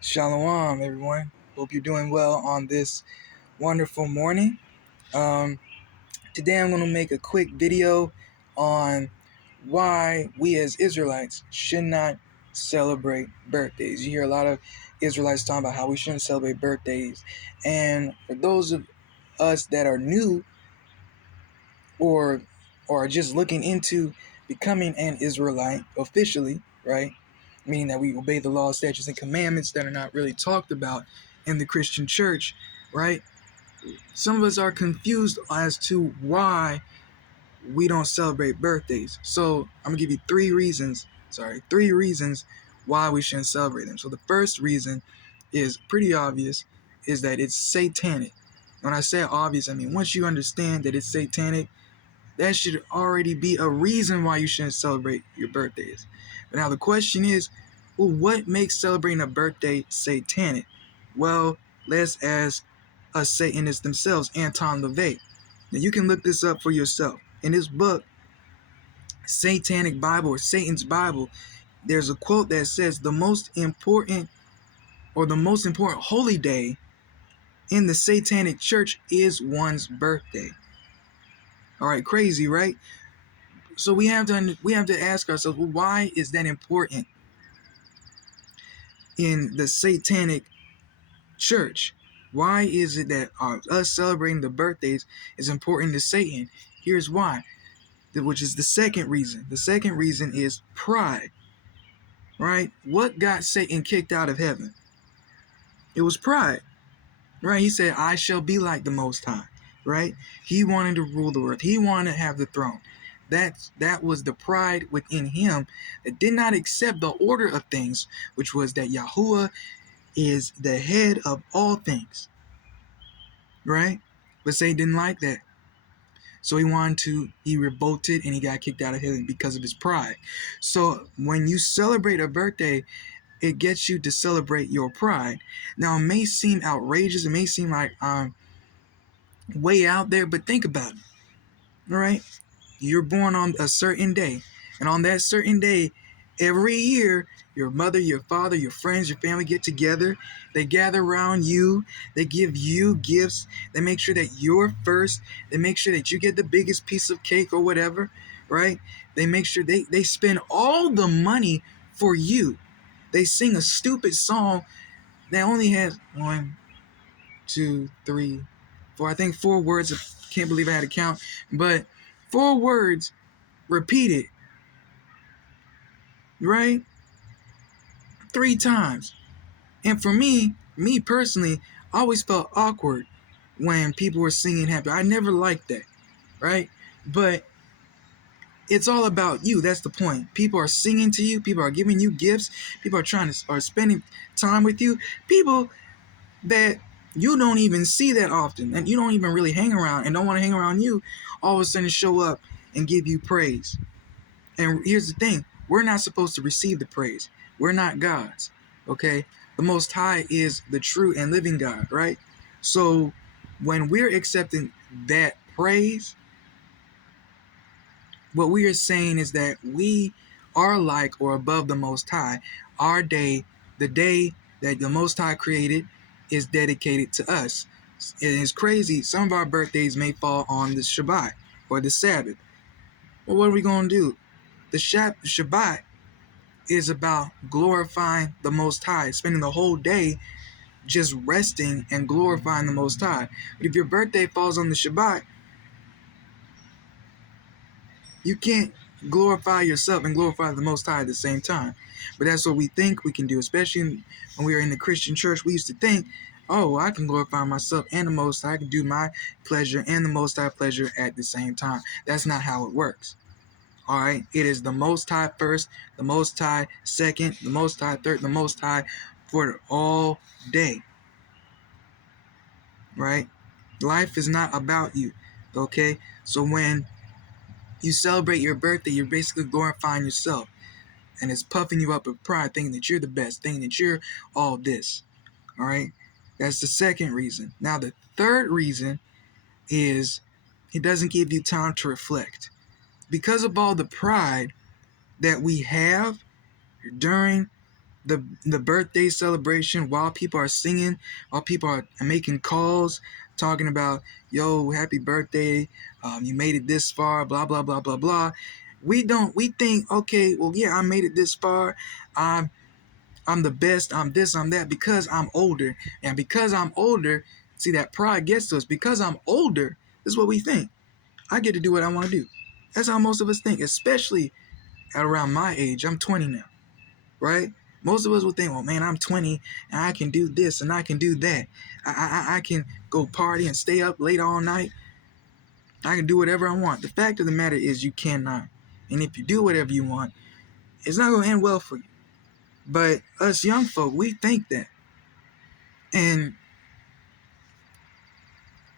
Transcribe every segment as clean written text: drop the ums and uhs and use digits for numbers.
Shalom, everyone. Hope you're doing well on this wonderful morning. Um, Today, I'm going to make a quick video on why we as Israelites should not celebrate birthdays. You hear a lot of Israelites talking about how we shouldn't celebrate birthdays. And for those of us that are new or are just looking into becoming an Israelite officially, right? Meaning that we obey the law, statutes, and commandments that are not really talked about in the Christian church, right? Some of us are confused as to why we don't celebrate birthdays. So I'm gonna give you three reasons why we shouldn't celebrate them. So the first reason is pretty obvious, is that it's satanic. When I say obvious, I mean once you understand that it's satanic, that should already be a reason why you shouldn't celebrate your birthdays. But now the question is, well, what makes celebrating a birthday satanic? Well, let's ask a Satanist themselves, Anton LaVey. Now you can look this up for yourself. In his book, Satanic Bible or Satan's Bible, there's a quote that says the most important holy day in the Satanic Church is one's birthday. All right, crazy, right? So we have to ask ourselves, well, why is that important in the Satanic Church? Why is it that us celebrating the birthdays is important to Satan? Here's why, which is the second reason. The second reason is pride, right? What got Satan kicked out of heaven? It was pride, right? He said, I shall be like the Most High, right? He wanted to rule the earth. He wanted to have the throne. That was the pride within him that did not accept the order of things, which was that Yahuwah is the head of all things, right? But Satan didn't like that. So he revolted and he got kicked out of heaven because of his pride. So when you celebrate a birthday, it gets you to celebrate your pride. Now, it may seem outrageous. It may seem like way out there, but think about it, all right? You're born on a certain day, and on that certain day, every year, your mother, your father, your friends, your family get together. They gather around you. They give you gifts. They make sure that you're first. They make sure that you get the biggest piece of cake or whatever, right? They make sure they spend all the money for you. They sing a stupid song that only has 1, 2, 3, 4. I think 4 words. I can't believe I had to count, but 4 words repeated, right? 3 times. And for me personally, I always felt awkward when people were singing happy. I never liked that, right? But it's all about you. That's the point. People are singing to you. People are giving you gifts. People are spending time with you. People that you don't even see that often, and you don't even really hang around and don't want to hang around you, all of a sudden show up and give you praise. And here's the thing, we're not supposed to receive the praise. We're not gods, okay? The Most High is the true and living God, right? So when we're accepting that praise, what we are saying is that we are like or above the Most High. Our day, the day that the Most High created, is dedicated to us. It is crazy. Some of our birthdays may fall on the Shabbat or the Sabbath. Well, what are we going to do? The Shabbat is about glorifying the Most High, spending the whole day just resting and glorifying the Most High. But if your birthday falls on the Shabbat, you can't glorify yourself and glorify the Most High at the same time. But that's what we think we can do, especially when we were in the Christian church. We used to think, oh, I can glorify myself and the Most High. I can do my pleasure and the Most High pleasure at the same time. That's not how it works. All right, it is the Most High first, the Most High second, the Most High third, the Most High for all day, right? Life is not about you, okay? So when you celebrate your birthday, you're basically glorifying yourself, and it's puffing you up with pride, thinking that you're the best, thinking that you're all this, all right? That's the second reason. Now, the third reason is it doesn't give you time to reflect. Because of all the pride that we have during the birthday celebration while people are singing, while people are making calls, talking about, yo, happy birthday, you made it this far, blah blah blah blah blah. We think, okay, well, yeah, I made it this far. I'm the best. I'm this. I'm that because I'm older, and because I'm older, see that pride gets to us. Because I'm older, this is what we think. I get to do what I want to do. That's how most of us think, especially at around my age. I'm 20 now, right? Most of us will think, well, man, I'm 20 and I can do this and I can do that. I can go party and stay up late all night. I can do whatever I want. The fact of the matter is you cannot. And if you do whatever you want, it's not going to end well for you. But us young folk, we think that. And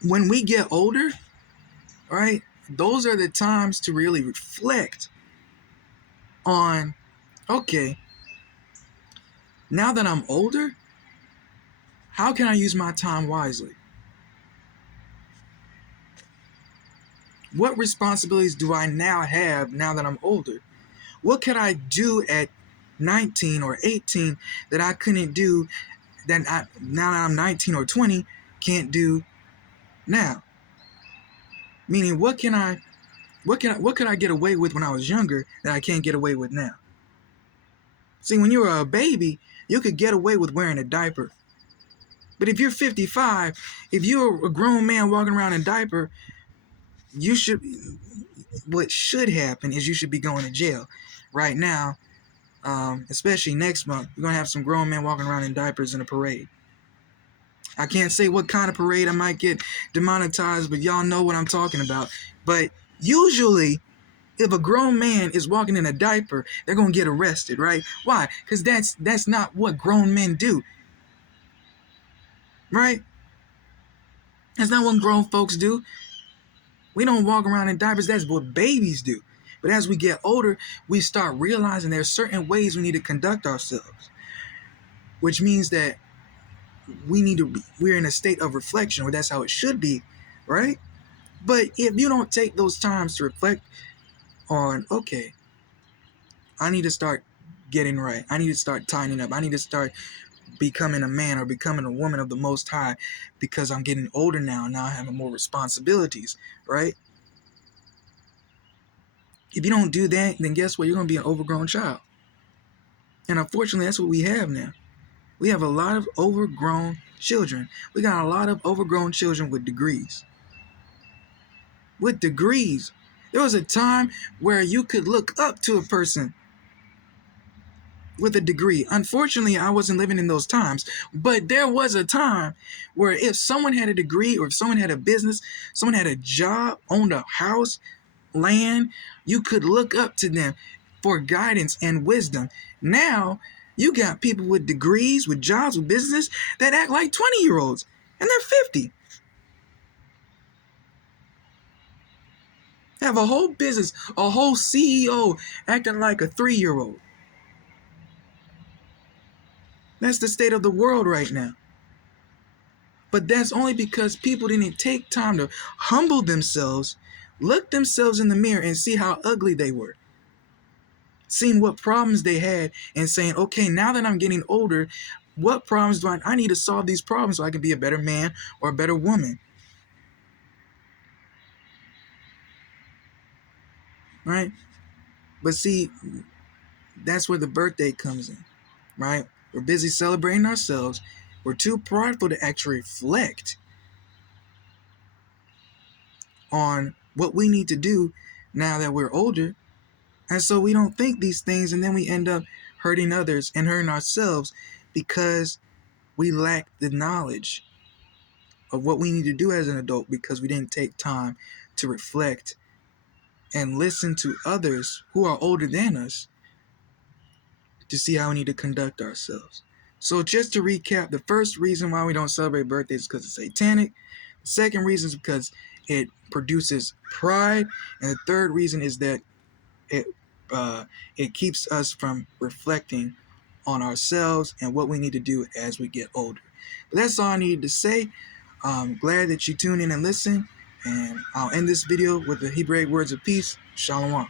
when we get older, right, those are the times to really reflect on, okay, now that I'm older, how can I use my time wisely? What responsibilities do I now have now that I'm older? What could I do at 19 or 18 that I couldn't do now that I'm 19 or 20 can't do now? Meaning, what could I get away with when I was younger that I can't get away with now? See, when you were a baby, you could get away with wearing a diaper. But if you're 55, if you're a grown man walking around in a diaper, what should happen is you should be going to jail. Right now, especially next month, we're going to have some grown men walking around in diapers in a parade. I can't say what kind of parade. I might get demonetized, but y'all know what I'm talking about. But usually, if a grown man is walking in a diaper, they're going to get arrested, right? Why? Because that's not what grown men do, right? That's not what grown folks do. We don't walk around in diapers. That's what babies do. But as we get older, we start realizing there's certain ways we need to conduct ourselves, which means that we're in a state of reflection, or that's how it should be, right? But if you don't take those times to reflect on, okay, I need to start getting right. I need to start tightening up. I need to start becoming a man or becoming a woman of the Most High because I'm getting older now. Now I have more responsibilities, right? If you don't do that, then guess what? You're going to be an overgrown child. And unfortunately, that's what we have now. We have a lot of overgrown children. We got a lot of overgrown children with degrees. With degrees. There was a time where you could look up to a person with a degree. Unfortunately, I wasn't living in those times, but there was a time where if someone had a degree or if someone had a business, someone had a job, owned a house, land, you could look up to them for guidance and wisdom. Now, you got people with degrees, with jobs, with business that act like 20-year-olds, and they're 50. Have a whole business, a whole CEO acting like a 3-year-old. That's the state of the world right now. But that's only because people didn't take time to humble themselves, look themselves in the mirror and see how ugly they were. Seeing what problems they had and saying, okay, now that I'm getting older, what problems do I need to solve these problems so I can be a better man or a better woman. Right? But see, that's where the birthday comes in, right? We're busy celebrating ourselves. We're too prideful to actually reflect on what we need to do now that we're older. And so we don't think these things, and then we end up hurting others and hurting ourselves because we lack the knowledge of what we need to do as an adult because we didn't take time to reflect and listen to others who are older than us to see how we need to conduct ourselves. So just to recap, the first reason why we don't celebrate birthdays is because it's satanic. The second reason is because it produces pride. And the third reason is that it keeps us from reflecting on ourselves and what we need to do as we get older. But that's all I needed to say. I'm glad that you tune in and listen. And I'll end this video with the Hebraic words of peace. Shalom.